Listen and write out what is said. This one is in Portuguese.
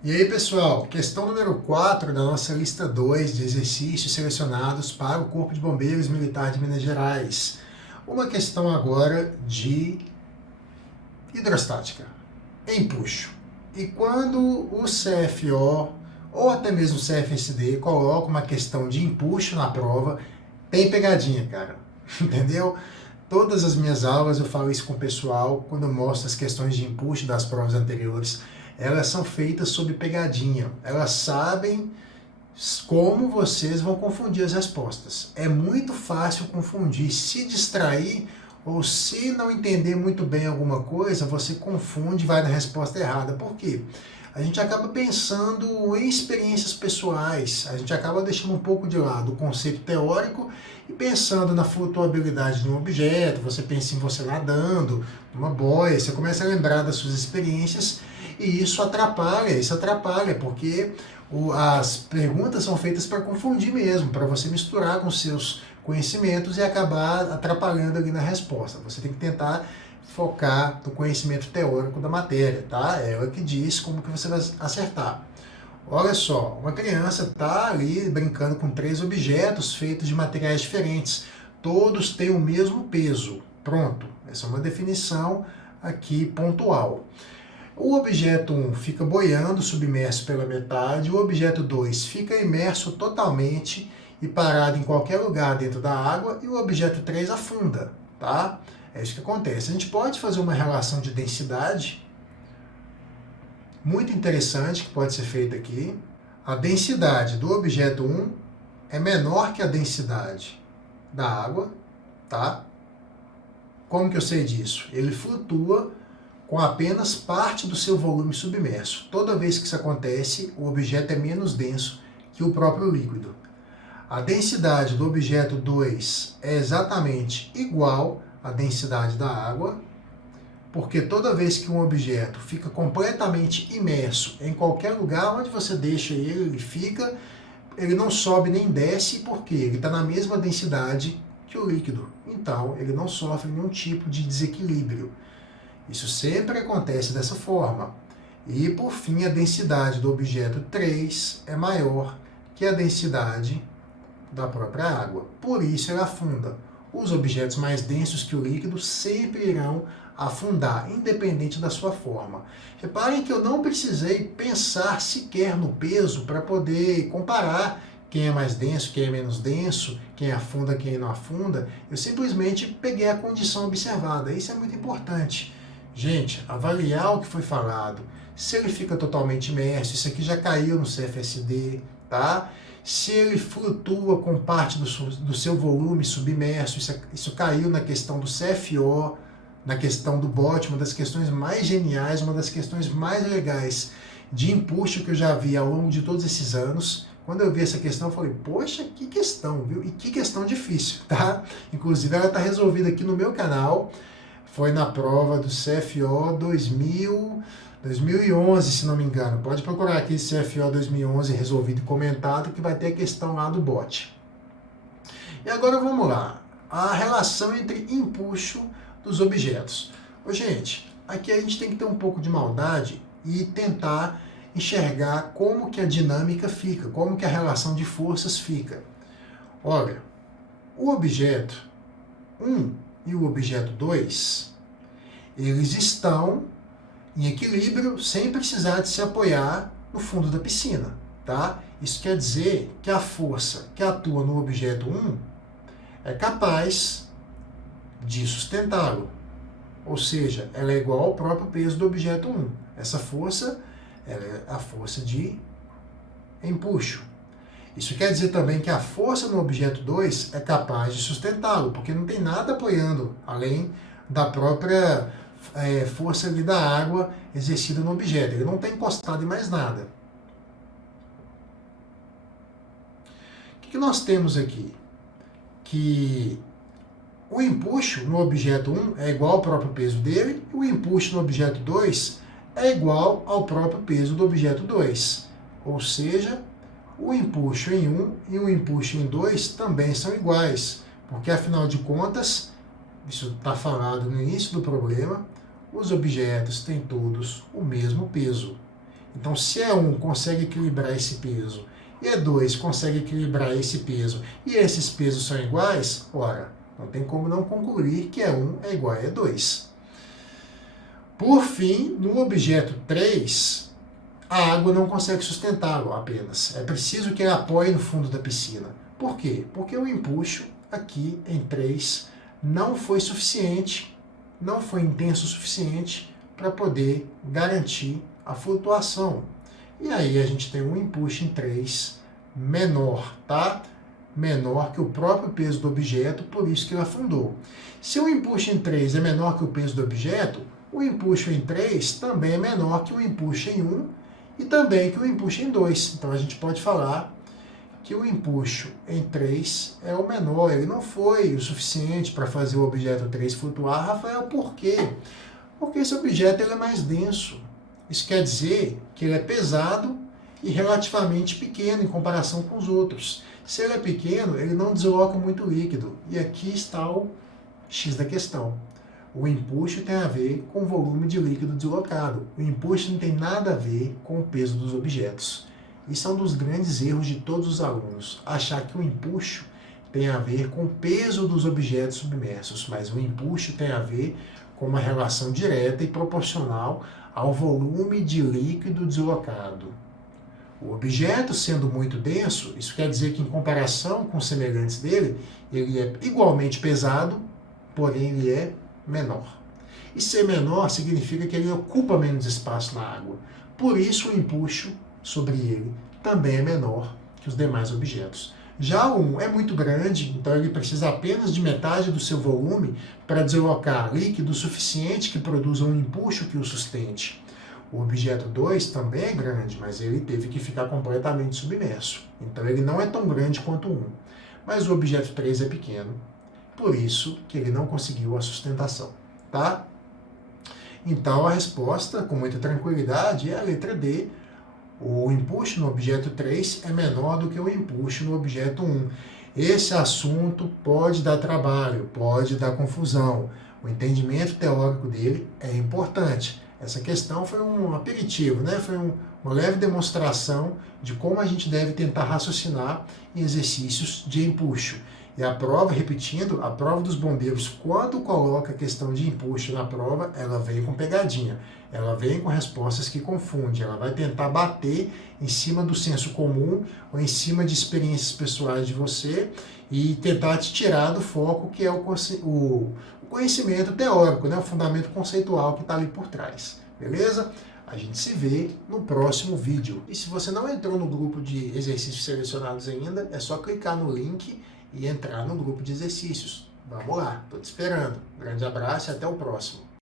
E aí, pessoal, questão número 4 da nossa lista 2 de exercícios selecionados para o Corpo de Bombeiros Militar de Minas Gerais. Uma questão agora de hidrostática, empuxo. E quando o CFO ou até mesmo o CFSD coloca uma questão de empuxo na prova, tem pegadinha, cara. Entendeu? Todas as minhas aulas eu falo isso com o pessoal, quando eu mostro as questões de empuxo das provas anteriores, elas são feitas sob pegadinha. Elas sabem como vocês vão confundir as respostas. É muito fácil confundir, se distrair ou se não entender muito bem alguma coisa, você confunde e vai na resposta errada. Por quê? A gente acaba pensando em experiências pessoais, a gente acaba deixando um pouco de lado o conceito teórico e pensando na flutuabilidade de um objeto, você pensa em você nadando, numa boia, você começa a lembrar das suas experiências e isso atrapalha, porque as perguntas são feitas para confundir mesmo, para você misturar com seus conhecimentos e acabar atrapalhando ali na resposta. Você tem que tentar focar no conhecimento teórico da matéria, tá? É ela que diz como que você vai acertar. Olha só, uma criança está ali brincando com 3 objetos feitos de materiais diferentes. Todos têm o mesmo peso. Pronto, essa é uma definição aqui pontual. O objeto 1 fica boiando, submerso pela metade, o objeto 2 fica imerso totalmente e parado em qualquer lugar dentro da água, e o objeto 3 afunda, tá? É isso que acontece. A gente pode fazer uma relação de densidade muito interessante que pode ser feita aqui. A densidade do objeto 1 é menor que a densidade da água, tá? Como que eu sei disso? Ele flutua com apenas parte do seu volume submerso. Toda vez que isso acontece, o objeto é menos denso que o próprio líquido. A densidade do objeto 2 é exatamente igual à densidade da água, porque toda vez que um objeto fica completamente imerso em qualquer lugar onde você deixa ele fica, ele não sobe nem desce, porque ele está na mesma densidade que o líquido. Então, ele não sofre nenhum tipo de desequilíbrio. Isso sempre acontece dessa forma. E, por fim, a densidade do objeto 3 é maior que a densidade da própria água. Por isso, ele afunda. Os objetos mais densos que o líquido sempre irão afundar, independente da sua forma. Reparem que eu não precisei pensar sequer no peso para poder comparar quem é mais denso, quem é menos denso, quem afunda, quem não afunda. Eu simplesmente peguei a condição observada. Isso é muito importante. Gente, avaliar o que foi falado, se ele fica totalmente imerso, isso aqui já caiu no CFSD, tá? Se ele flutua com parte do seu volume submerso, isso caiu na questão do CFO, na questão do BOT, uma das questões mais geniais, uma das questões mais legais de empuxo que eu já vi ao longo de todos esses anos. Quando eu vi essa questão, eu falei, poxa, que questão, viu? E que questão difícil, tá? Inclusive, ela está resolvida aqui no meu canal. Foi na prova do CFO 2011, se não me engano. Pode procurar aqui CFO 2011 resolvido e comentado, que vai ter a questão lá do BOT. E agora vamos lá. A relação entre empuxo dos objetos. Ô, gente, aqui a gente tem que ter um pouco de maldade e tentar enxergar como que a dinâmica fica, como que a relação de forças fica. Olha, o objeto 1 e o objeto 2, eles estão em equilíbrio sem precisar de se apoiar no fundo da piscina, tá? Isso quer dizer que a força que atua no objeto 1 é capaz de sustentá-lo. Ou seja, ela é igual ao próprio peso do objeto 1. Essa força é a força de empuxo. Isso quer dizer também que a força no objeto 2 é capaz de sustentá-lo, porque não tem nada apoiando, além da própria força ali da água exercida no objeto. Ele não está encostado em mais nada. O que nós temos aqui? Que o empuxo no objeto 1 é igual ao próprio peso dele, e o empuxo no objeto 2 é igual ao próprio peso do objeto 2. Ou seja, o empuxo em 1 e o empuxo em 2 também são iguais, porque afinal de contas, isso está falado no início do problema, os objetos têm todos o mesmo peso. Então, se E1 consegue equilibrar esse peso, e E2 consegue equilibrar esse peso, e esses pesos são iguais, ora, não tem como não concluir que E1 é igual a E2. Por fim, no objeto 3, a água não consegue sustentá-lo apenas. É preciso que ele apoie no fundo da piscina. Por quê? Porque o empuxo aqui em 3 não foi suficiente, não foi intenso o suficiente para poder garantir a flutuação. E aí a gente tem um empuxo em 3 menor, tá? Menor que o próprio peso do objeto, por isso que ele afundou. Se o empuxo em 3 é menor que o peso do objeto, o empuxo em 3 também é menor que o empuxo em 1 e também que o empuxo em 2. Então a gente pode falar que o empuxo em 3 é o menor, ele não foi o suficiente para fazer o objeto 3 flutuar. Rafael, por quê? Porque esse objeto ele é mais denso. Isso quer dizer que ele é pesado e relativamente pequeno em comparação com os outros. Se ele é pequeno, ele não desloca muito líquido. E aqui está o X da questão. O empuxo tem a ver com o volume de líquido deslocado. O empuxo não tem nada a ver com o peso dos objetos. Isso é um dos grandes erros de todos os alunos, achar que o empuxo tem a ver com o peso dos objetos submersos, mas o empuxo tem a ver com uma relação direta e proporcional ao volume de líquido deslocado. O objeto sendo muito denso, isso quer dizer que em comparação com os semelhantes dele, ele é igualmente pesado, porém ele é menor. E ser menor significa que ele ocupa menos espaço na água. Por isso o empuxo sobre ele também é menor que os demais objetos. Já o 1 é muito grande, então ele precisa apenas de metade do seu volume para deslocar líquido suficiente que produza um empuxo que o sustente. O objeto 2 também é grande, mas ele teve que ficar completamente submerso. Então ele não é tão grande quanto o 1. Mas o objeto 3 é pequeno, por isso que ele não conseguiu a sustentação, tá? Então a resposta, com muita tranquilidade, é a letra D. O empuxo no objeto 3 é menor do que o empuxo no objeto 1. Esse assunto pode dar trabalho, pode dar confusão. O entendimento teórico dele é importante. Essa questão foi um aperitivo, né? Foi uma leve demonstração de como a gente deve tentar raciocinar em exercícios de empuxo. E a prova, repetindo, a prova dos bombeiros, quando coloca a questão de empuxo na prova, ela vem com pegadinha. Ela vem com respostas que confundem. Ela vai tentar bater em cima do senso comum ou em cima de experiências pessoais de você e tentar te tirar do foco que é o conhecimento teórico, né? O fundamento conceitual que está ali por trás. Beleza? A gente se vê no próximo vídeo. E se você não entrou no grupo de exercícios selecionados ainda, é só clicar no link e entrar no grupo de exercícios. Vamos lá, estou te esperando. Grande abraço e até o próximo.